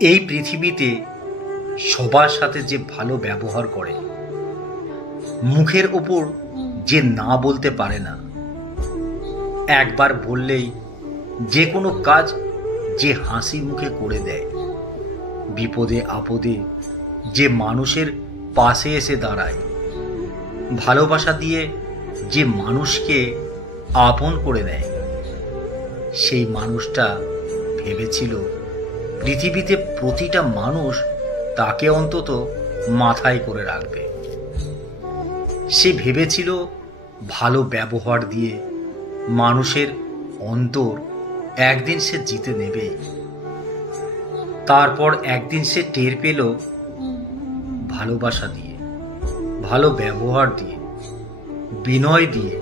এই পৃথিবীতে সবার সাথে যে ভালো ব্যবহার করে, মুখের ওপর যে না বলতে পারে না, একবার বললেই যে কোনো কাজ যে হাসি মুখে করে দেয়, বিপদে আপদে যে মানুষের পাশে এসে দাঁড়ায়, ভালোবাসা দিয়ে যে মানুষকে আপন করে নেয়, সেই মানুষটা ভেবেছিল পৃথিবীতে প্রতিটা মানুষ তাকে অন্তত মাথায় করে রাখবে। সে ভেবেছিল ভালো ব্যবহার দিয়ে মানুষের অন্তর একদিন সে জিতে নেবেই। তারপর একদিন সে টের পেল ভালোবাসা দিয়ে, ভালো ব্যবহার দিয়ে, বিনয় দিয়ে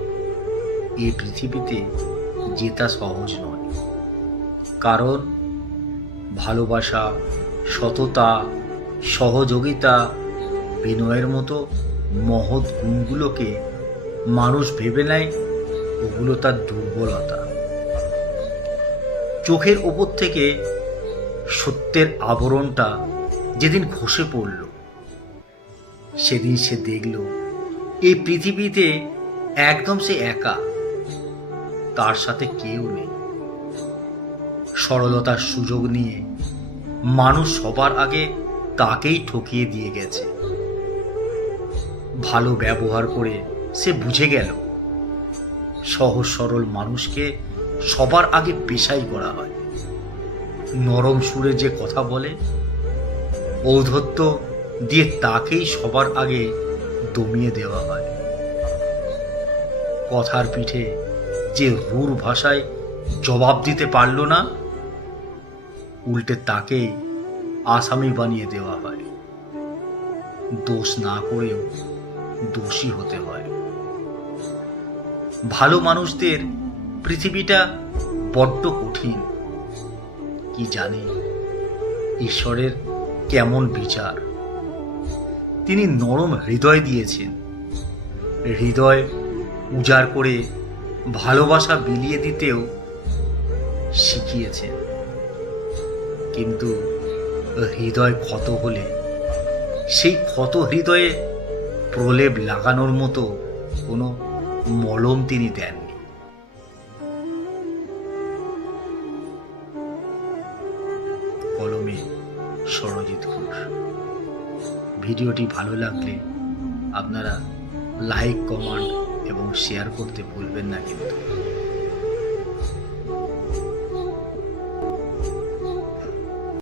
এই পৃথিবীতে জেতা সহজ নয়। কারণ ভালোবাসা, সততা, সহযোগিতা, বিনয়ের মতো মহৎ গুণগুলোকে মানুষ ভেবে নেয় ওগুলো তার দুর্বলতা। চোখের ওপর থেকে সত্যের আবরণটা যেদিন খসে পড়ল, সেদিন সে দেখল এই পৃথিবীতে একদম সে একা, তার সাথে কেউ নেই। সরলতার সুযোগ নিয়ে মানুষ সবার আগে তাকেই ঠকিয়ে দিয়ে গেছে। ভালো ব্যবহার করে সে বুঝে গেল সহজ সরল মানুষকে সবার আগে পেশাই করা হয়। নরম সুরে যে কথা বলে, ঔদ্ধত্য দিয়ে তাকেই সবার আগে দমিয়ে দেওয়া হয়। কথার পিঠে যে রূঢ় ভাষায় জবাব দিতে পারল না, উল্টে তাকেই আসামি বানিয়ে দেওয়া হয়। দোষ না করেও দোষী হতে হয়। ভালো মানুষদের পৃথিবীটা বড্ড কঠিন। কি জানে ঈশ্বরের কেমন বিচার। তিনি নরম হৃদয় দিয়েছেন, হৃদয় উজাড় করে ভালোবাসা বিলিয়ে দিতেও শিখিয়েছেন। কিন্তু হৃদয় ক্ষত হলে সেই ক্ষত হৃদয়ে প্রলেপ লাগানোর মতো কোনো মলম তিনি দেননি। কলমে সরজিৎ ঘোষ। ভিডিওটি ভালো লাগলে আপনারা লাইক, কমেন্ট এবং শেয়ার করতে ভুলবেন না কিন্তু।